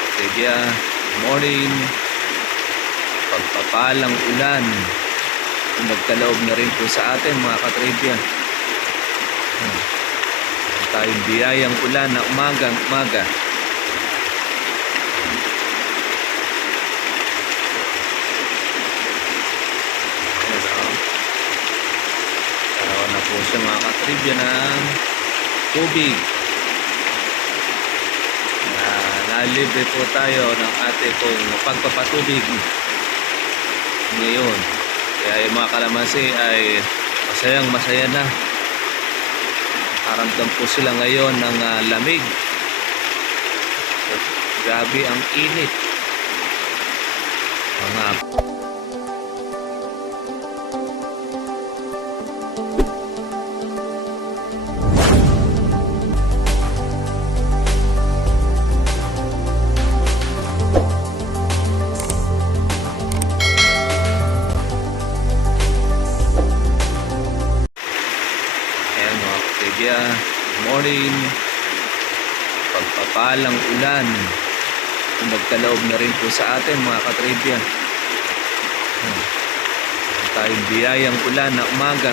Trivia, good morning. Pagpapalang ulan nagkaloob na rin po sa atin mga katrivia. Tayong biyayang ulan na umaga. Karoon na po siya mga katrivia ng tubig. Nalibre po tayo ng ating pong pagpapatubig ngayon. Kaya yung mga kalamansi ay masaya na. Karamdam po sila ngayon ng lamig. Grabe ang init. Mga good morning. Pagpapalang ulan nagkaloob na rin po sa atin mga katrivia. Tayong biyayang ulan na umaga.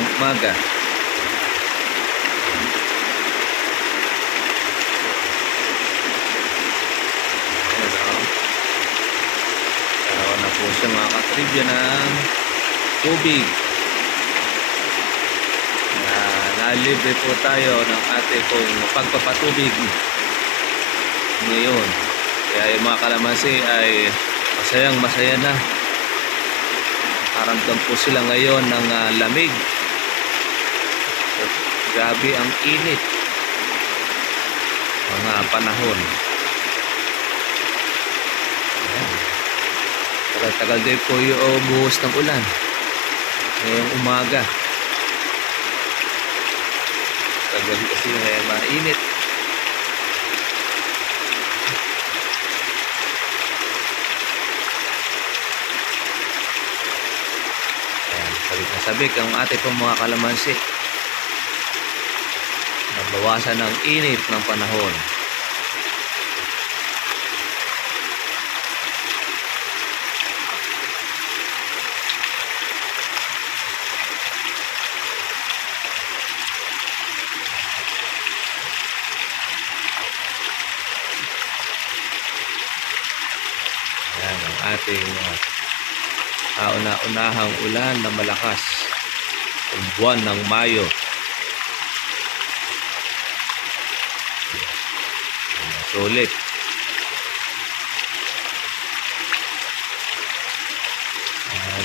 Karoon na po siya mga katrivia ng tubig. Nalibre po tayo ng ating pong pagpapatubig ngayon. Kaya yung mga kalamansi ay masaya na. Karamdam po sila ngayon ng lamig. Grabe ang init. Mga panahon. Tagal-tagal din po yung buhos ng ulan ngayong umaga. Gabi kasi mainit. Ayan, sabik ang ating pong mga kalamansi. Nabawasan ng init ng panahon. Yan ang ating kauna-unahang ulan na malakas ang buwan ng Mayo. Sulit.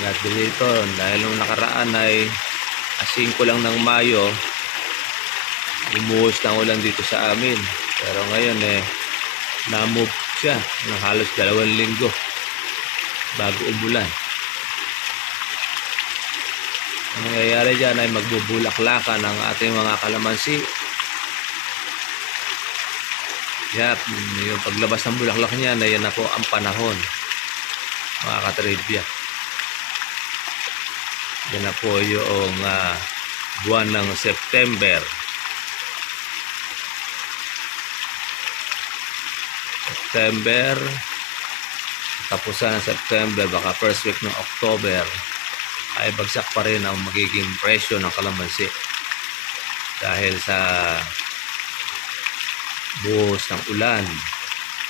Natin dito dahil nung nakaraan ay 5 lang ng Mayo, umuhos ng ulan dito sa amin. Pero ngayon na-move siya ng halos 2 linggo bago umulan. Ang nangyayari dyan ay magbubulaklakan ang ating mga kalamansi. Yung paglabas ng bulaklak niya na yan na po ang panahon mga katrivia. Yan na po yung buwan ng September. Tapusan ng September, baka first week ng October ay bagsak pa rin ang magiging presyo ng kalamansi dahil sa buhos ng ulan.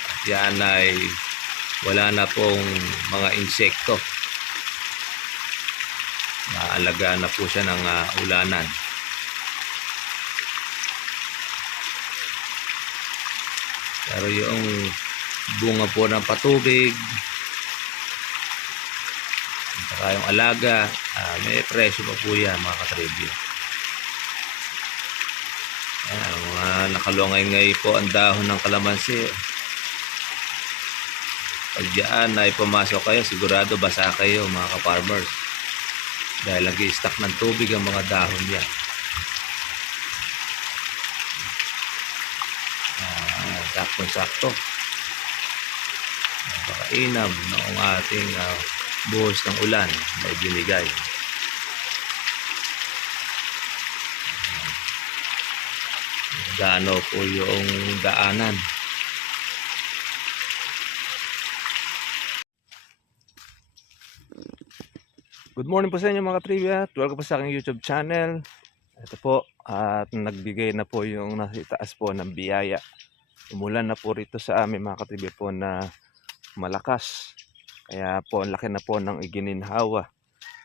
At yan ay wala na pong mga insekto. Maalagaan na po siya ng ulanan. Pero yung bunga po ng patubig saka yung alaga, may presyo pa po yan mga katribyo. Mga nakalungay po ang dahon ng kalamansi. Pag diyan ay pumasok kayo, sigurado basa kayo mga ka-farmers dahil nag-i-stack ng tubig ang mga dahon niya. Sakto napakainam noong ating buhos ng ulan na ibinigay. Gaano po yung daanan Good morning po sa inyo mga trivia. Welcome po sa aking YouTube channel. Ito po, at nagbigay na po yung nasa itaas po ng biyaya. Umulan na po rito sa amin mga katrivia po na malakas. Kaya po, ang laki na po ng igininhawa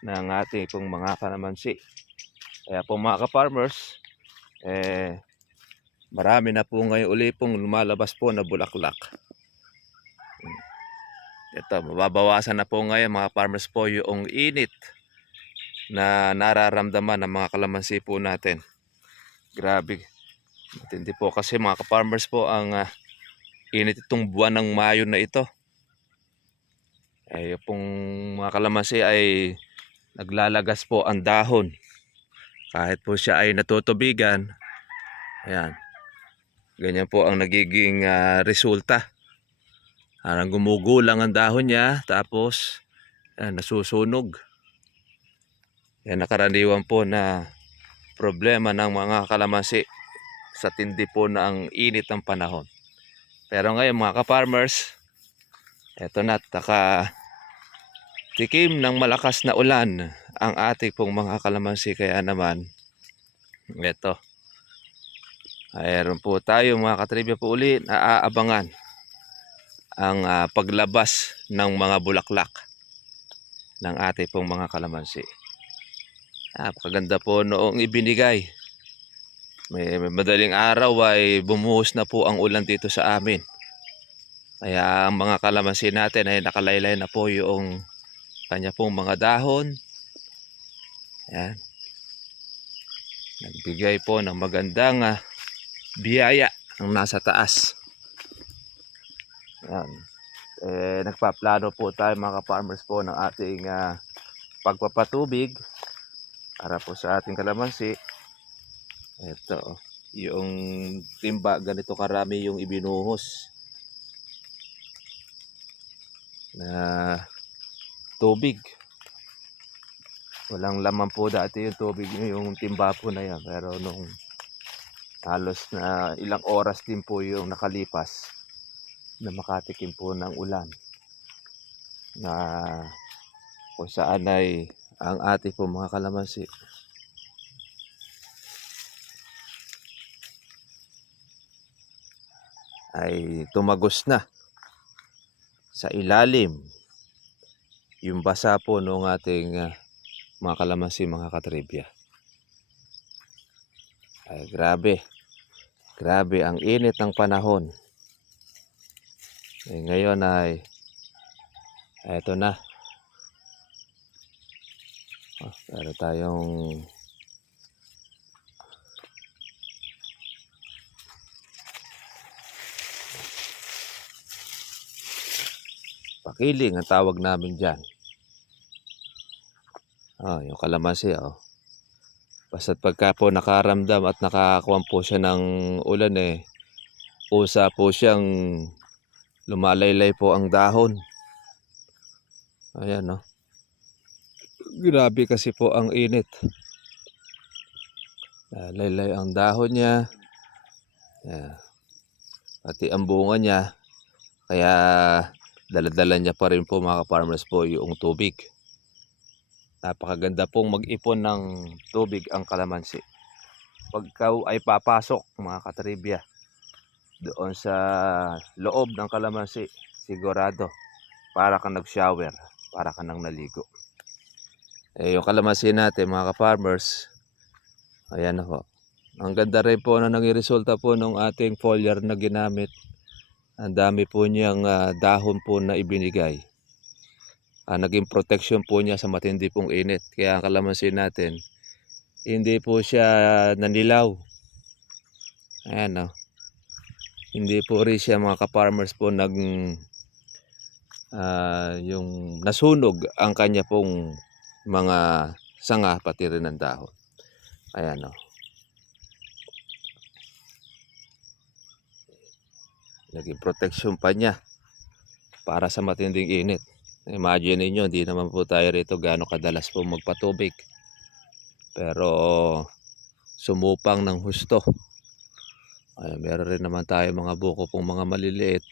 ng ating pong mga kalamansi. Kaya po mga ka-farmers, marami na po ngayon uli pong lumalabas po na bulaklak. Ito, mababawasan na po ngayon mga farmers po yung init na nararamdaman ng mga kalamansi po natin. Grabe, matindi po kasi mga ka-farmers po ang init itong buwan ng Mayo na ito. Yung pong mga kalamansi ay naglalagas po ang dahon. Kahit po siya ay natutubigan, ayan, ganyan po ang nagiging resulta. Gumugulang ang dahon niya, tapos nasusunog. Yan nakaraniwan po na problema ng mga kalamansi sa tindi po na ang init ng panahon. Pero ngayon mga ka-farmers, eto na, tikim ng malakas na ulan ang ating pong mga kalamansi. Kaya naman, eto, mayroon po tayo mga katribya po uli na aabangan ang paglabas ng mga bulaklak ng ating pong mga kalamansi. Napakaganda po noong ibinigay. May madaling araw ay bumuhos na po ang ulan dito sa amin. Kaya ang mga kalamansi natin ay nakalaylay na po yung kanya pong mga dahon. Ayan. Nagbigay po ng magandang biyaya ng nasa taas. Ayan. Nagpaplano po tayo mga farmers po ng ating pagpapatubig para po sa ating kalamansi. Ito, yung timba, ganito karami yung ibinuhos na tubig. Walang laman po dati yung tubig, yung timba po na yan. Pero nung halos na ilang oras din po yung nakalipas na makatikim po ng ulan, na kung saan ay ang ating po mga kalamansi ay tumagos na sa ilalim yung basa po ng ating mga kalamansi mga katribya. Ay grabe ang init ng panahon. Ngayon ay eto na. Pero tayong pakiling ang tawag namin dyan. Yung kalamansi, basta't pagka po nakaramdam at nakakuha po siya ng ulan, usa po siyang lumalaylay po ang dahon. Ayan, grabe kasi po ang init. Laylay ang dahon niya. Pati ang bunga niya. Kaya daladala niya pa rin po mga farmers po yung tubig. Napakaganda pong mag-ipon ng tubig ang kalamansi. Pagka ay papasok mga katribya doon sa loob ng kalamansi, sigurado para kang nag-shower, para kang nang naligo. Yung kalamansi natin mga ka-farmers, ayan na po. Ang ganda rin po na naging resulta po ng ating foliar na ginamit. Ang dami po niyang dahon po na ibinigay. Naging protection po niya sa matindi pong init. Kaya ang kalamansi natin, hindi po siya nanilaw. Ayan, hindi po rin siya mga ka-farmers po yung nasunog ang kanya pong mga sanga pati rin ng dahon. Ayan, naging protection pa niya para sa matinding init. Imagine niyo, hindi naman po tayo rito gaano kadalas po magpatubig. Pero sumupang ng husto. Ay, meron rin naman tayo mga buko pong mga maliliit.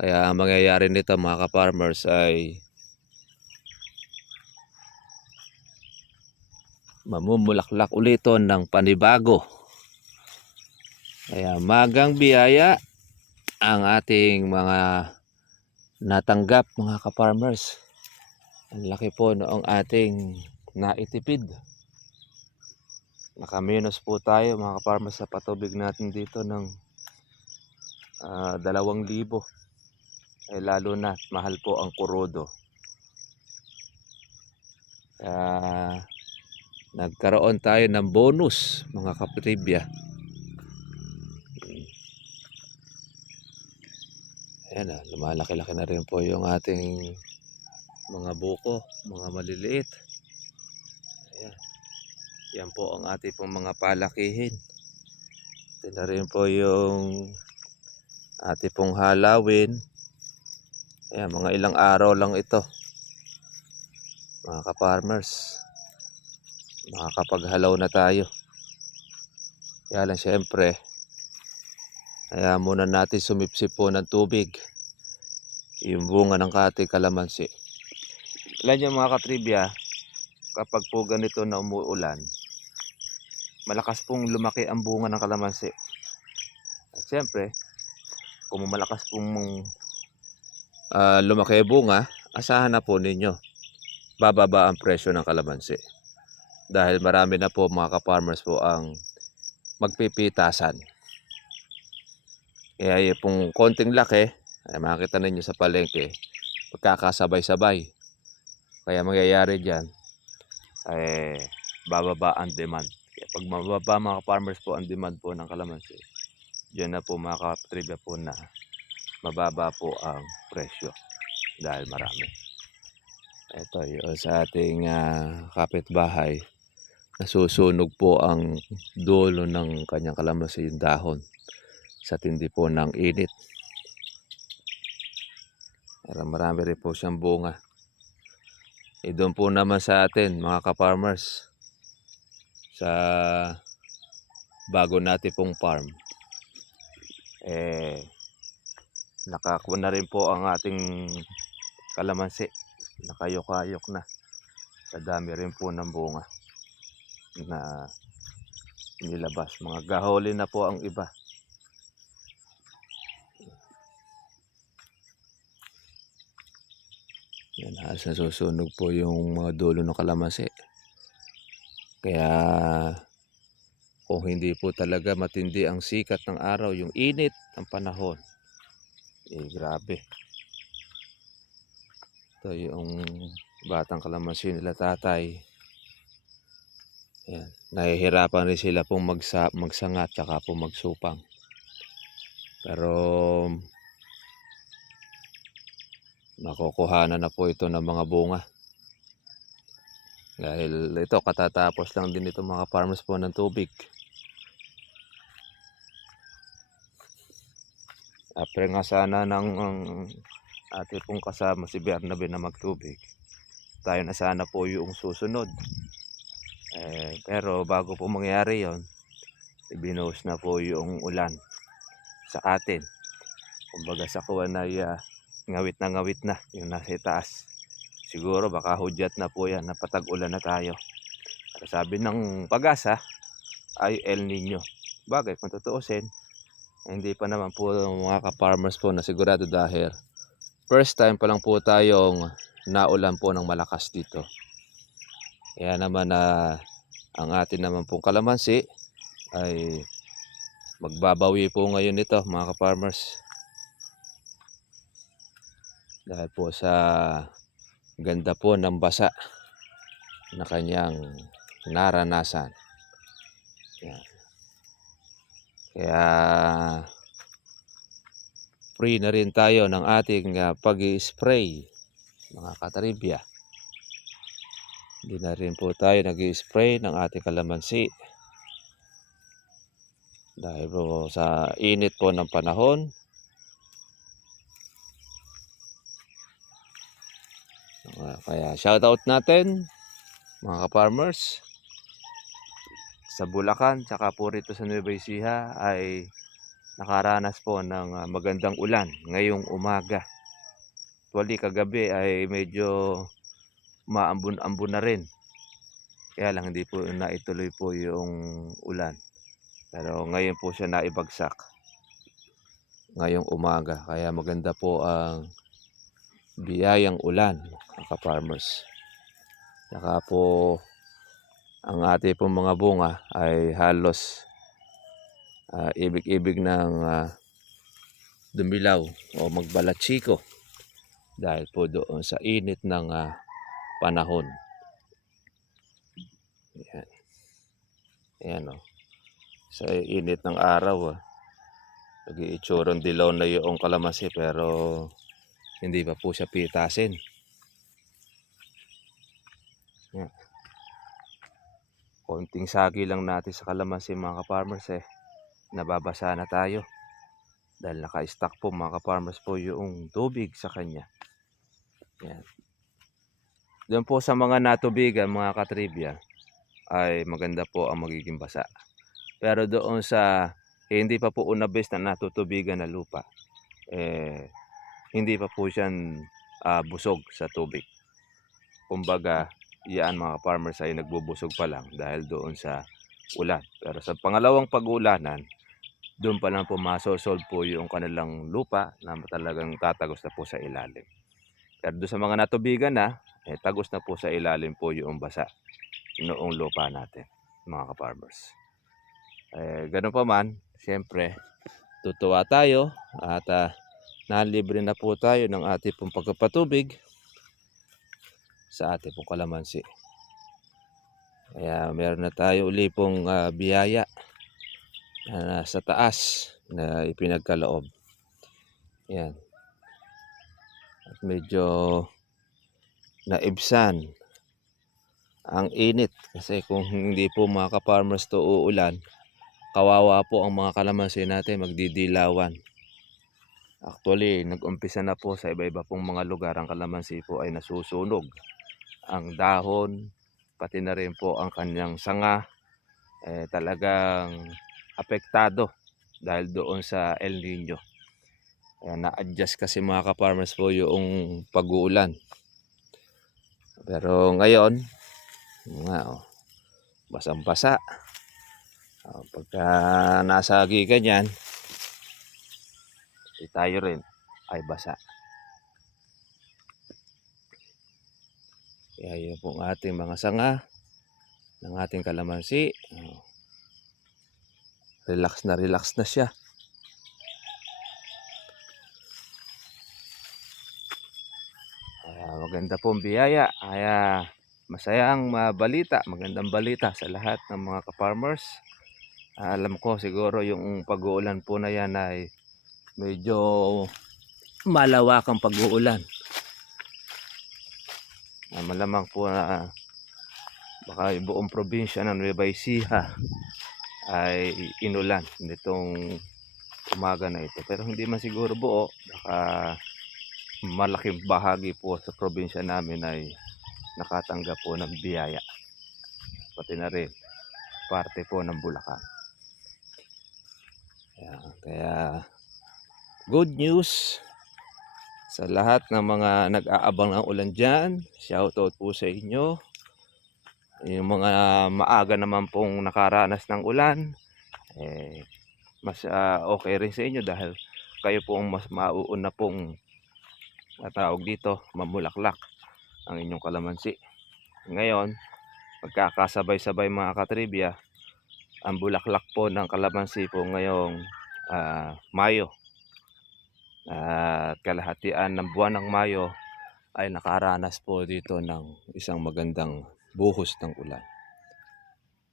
Kaya ang mangyayari nito mga ka-farmers ay mamumulaklak ulito ng panibago. Kaya magang biyaya ang ating mga natanggap mga ka-farmers. Ang laki po noong ating naitipid. Nakaminos po tayo mga ka-farmers sa patubig natin dito ng 2,000. Lalo na mahal po ang kurodo. Nagkaroon tayo ng bonus mga katribya. Ayan lumalaki-laki na rin po yung ating mga buko, mga maliliit. Ayan. Yan po ang ating pong mga palakihin. Ito na rin po yung ating pong halawin. Ayan, mga ilang araw lang ito. Mga ka-farmers, makakapaghalaw na tayo. Kaya lang syempre, kaya muna natin sumipsip po ng tubig yung bunga ng ating kalamansi. Alam niyo mga katribya, kapag po ganito na umuulan, malakas pong lumaki ang bunga ng kalamansi. At syempre, kung malakas pong lumaki ang bunga, asahan na po ninyo, bababa ang presyo ng kalamansi. Dahil marami na po mga ka-farmers po ang magpipitasan. Kaya yung pong konting laki, ay makikita ninyo sa palengke, pagkakasabay-sabay. Kaya mangyayari dyan, ay bababa ang demand. Kaya pag mababa mga ka-farmers po ang demand po ng kalamansi, dyan na po mga ka-trivia po na mababa po ang presyo dahil marami. Ito yun sa ating kapitbahay, nasusunog po ang dulo ng kanyang kalamansi, yung dahon, sa tindi po ng init. Pero marami rin po siyang bunga. Doon po naman sa atin mga ka-farmers, sa bago natin pong farm, nakakuha na rin po ang ating kalamansi. Nakayok-ayok na. Sa dami rin po ng bunga na nilabas. Mga gaholi na po ang iba. Yan, halos nasusunog po yung mga dulo ng kalamansi. Kaya kung hindi po talaga matindi ang sikat ng araw, yung init ng panahon, grabe. Ito yung batang kalamansi nila tatay. Yan. Nahihirapan rin sila pong magsangat tsaka po magsupang. Pero nakukuhanan na po ito ng mga bunga. Dahil ito katatapos lang din ito mga farmers po ng tubig. After nga sana ng ating pong kasama si Bernabe na magtubig, tayo na sana po yung susunod. Pero bago po mangyari yon, ibinuhos na po yung ulan sa atin. Kumbaga sa kuwan ay ngawit na yung nasa taas. Siguro baka hudyat na po yan, napatag-ulan na tayo. Pero sabi ng Pag-asa ay El Nino. Bagay kung tutuusin, hindi pa naman po mga ka-farmers po na sigurado dahil first time pa lang po tayong naulan po ng malakas dito. Kaya naman ang atin naman pong kalamansi ay magbabawi po ngayon ito mga ka-farmers. Dahil po sa ganda po ng basa na kanyang naranasan. Yan. Kaya free na rin tayo ng ating pag-i-spray mga katribya. Hindi na rin po tayo nag-i-spray ng ating kalamansi. Dahil po sa init po ng panahon. Kaya shoutout natin mga ka-farmers sa Bulacan tsaka po rito sa Nueva Ecija ay nakaranas po ng magandang ulan ngayong umaga. Actually kagabi ay medyo maambon-ambon na rin. Kaya lang hindi po naituloy po yung ulan. Pero ngayon po siya naibagsak ngayong umaga. Kaya maganda po ang biyayang ulan, mga ka-farmers. Saka po ang ating pong mga bunga ay halos ibig-ibig ng dumilaw o magbalatchiko dahil po doon sa init ng panahon. Ayan. Ayan o. Sa init ng araw nag-iitsurong dilaw na yung kalamansi pero hindi pa po siya pitasin. Ayan. Konting sagi lang natin sa kalamansi mga ka-farmers nababasa na tayo. Dahil naka-stack po mga ka-farmers po yung tubig sa kanya. Ayan. Doon po sa mga natubigan mga katribya ay maganda po ang magiging basa. Pero doon sa hindi pa po unabes na natutubigan na lupa, hindi pa po siyan busog sa tubig. Kumbaga, yan mga farmers ay nagbubusog pa lang dahil doon sa ulan. Pero sa pangalawang pag-ulanan, doon pa lang po masosolve po yung kanilang lupa na talagang tatagos na po sa ilalim. Pero doon sa mga natubigan na, tagos na po sa ilalim po yung basa noong lupa natin, mga ka-farmers. Ganun pa man, siyempre, tutuwa tayo at nalibre na po tayo ng ating pong pagpapatubig sa ating pong kalamansi. Kaya meron na tayo uli pong biyaya na sa taas na ipinagkaloob. Yan. At medyo naibsan ang init kasi kung hindi po mga ka-farmers to uulan, kawawa po ang mga kalamansi natin, magdidilawan. Actually, nag-umpisa na po sa iba-iba pong mga lugar ang kalamansi po ay nasusunog. Ang dahon, pati na rin po ang kanyang sanga, talagang apektado dahil doon sa El Nino. Kaya na-adjust kasi mga ka-farmers po yung pag-uulan. Pero ngayon, basang-basa. Pagka nasagi ka niyan, tayo rin ay basa. Kaya yun po ang ating mga sanga ng ating kalamansi. Relax na siya. Maganda pong biyaya. Kaya masayang balita, magandang balita sa lahat ng mga ka-farmers. Alam ko siguro yung pag-uulan po na yan ay medyo malawakang pag-uulan. Malamang po na baka yung buong probinsya ng Nueva Ecija ay inulan nitong umaga na ito. Pero hindi man siguro buo, baka malaking bahagi po sa probinsya namin ay nakatanggap po ng biyaya. Pati na rin parte po ng Bulacan. Kaya good news sa lahat ng mga nag-aabang ng ulan dyan. Shoutout po sa inyo. Yung mga maaga naman pong nakaranas ng ulan, mas okay rin sa inyo dahil kayo po ang mas mauuna pong tawag dito, mamulaklak ang inyong kalamansi. Ngayon, magkakasabay-sabay mga katribya, ang bulaklak po ng kalamansi po ngayong Mayo. At kalahatian ng buwan ng Mayo ay nakaranas po dito ng isang magandang buhos ng ulan.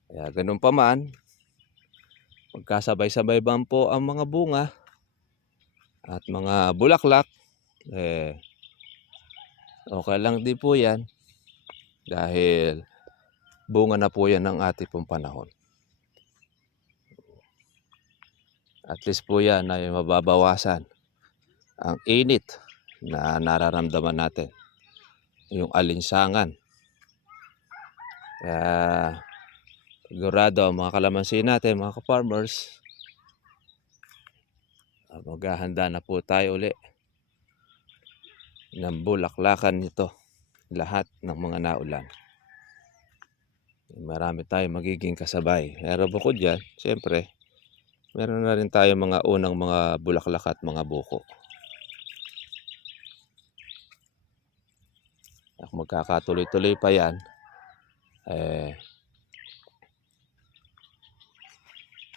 Kaya ganun pa man, magkasabay-sabay ba po ang mga bunga at mga bulaklak, okay lang din po yan dahil bunga na po yan ng ating pong panahon. At least po yan ay mababawasan ang init na nararamdaman natin, yung alinsangan. Kaya sigurado ang mga kalamansi natin, mga ka-farmers, maghahanda na po tayo uli ng bulaklakan nito, lahat ng mga naulan. marami tayong magiging kasabay. Pero bukod diyan, siyempre meron na rin tayong mga unang mga bulaklak at mga buko. Kung magkakatuloy-tuloy pa yan,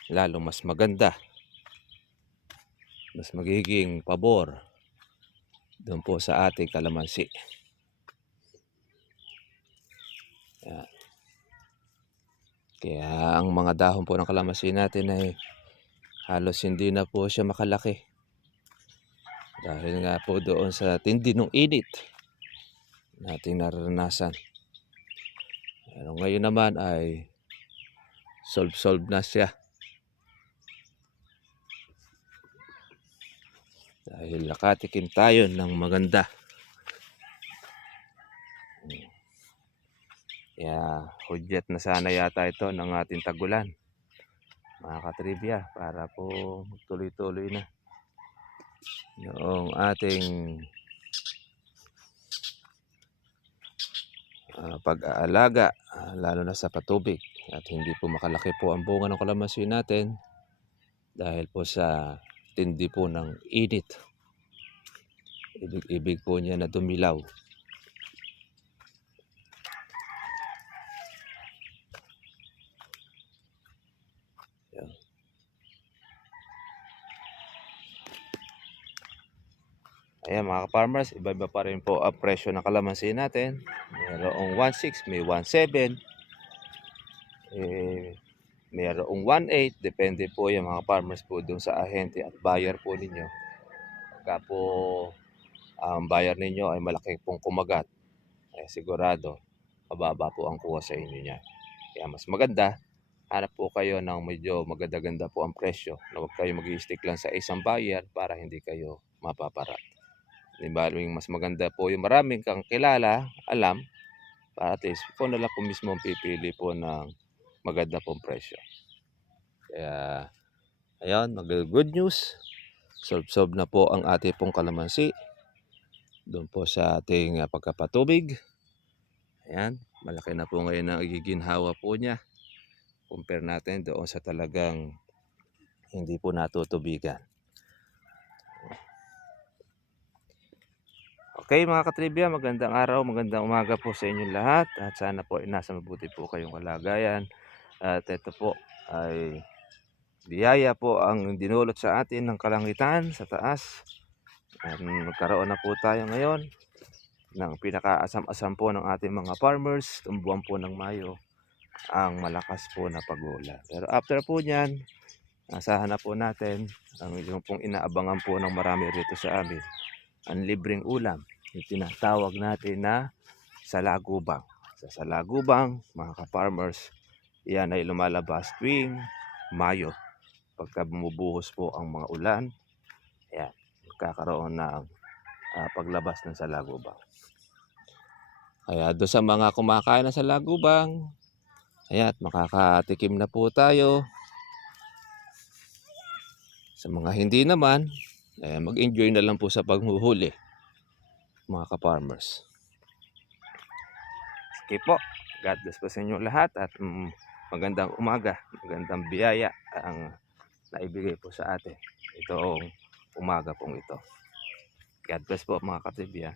lalong mas maganda. Mas magiging pabor doon po sa ating kalamansi. Yan. Kaya ang mga dahon po ng kalamansi natin ay halos hindi na po siya makalaki. Dahil nga po doon sa tindi ng init nating naranasan. Pero ngayon naman ay solve na siya. Dahil nakatikim tayo ng maganda. Kaya hudyat na sana yata ito ng ating tagulan, mga katribya, para po magtuloy-tuloy na yung ating pag-aalaga, lalo na sa patubig, at hindi po makalaki po ang bunga ng kalamansi natin dahil po sa tindi po ng init. Ibig po niya na dumilaw. Ayan mga ka-farmers, iba-iba pa rin po ang presyo ng kalamansi natin. Mayroong 1.6, may 1.7, mayroong 1.8. Depende po yung mga farmers po dun sa ahente at buyer po ninyo. Pagka po ang buyer ninyo ay malaki pong kumagat, sigurado mababa po ang kuha sa inyo niya. Kaya mas maganda, hanap po kayo ng medyo maganda-ganda po ang presyo, na huwag kayo mag-i-stick lang sa isang buyer para hindi kayo mapaparat. Dibaling mas maganda po yung maraming kang kilala, alam, para at least ikaw na lang po mismo ang pipili po ng maganda pong presyo. Kaya ayun, good news, solve na po ang ating pong kalamansi doon po sa ating pagkapatubig. Ayan, malaki na po ngayon ang igiginhawa po niya compare natin doon sa talagang hindi po natutubigan. Okay mga katribya, magandang araw, magandang umaga po sa inyong lahat, at sana po nasa mabuti po kayong kalagayan. At ito po ay biyaya po ang dinulot sa atin ng kalangitan sa taas. At magkaroon na po tayo ngayon ng pinakaasam-asam po ng ating mga farmers, itong buwan po ng Mayo, ang malakas po na pag-ulan. Pero after po niyan, asahan na po natin ang yung pong inaabangan po ng marami rito sa amin, ang libreng ulam, yung tinatawag natin na salagubang. Sa salagubang, mga ka-farmers, yan ay lumalabas tuwing Mayo. Pagka bumubuhos po ang mga ulan, ayan, magkakaroon ng paglabas ng salagubang. Kaya doon sa mga kumakain ng salagubang, ayan, makakatikim na po tayo. Sa mga hindi naman, mag-enjoy na lang po sa paghuhuli, mga ka-farmers. Sige po, God bless po sa inyo lahat, at magandang umaga, magandang biyaya ang naibigay po sa atin itong umaga pong ito. God bless po mga katibya.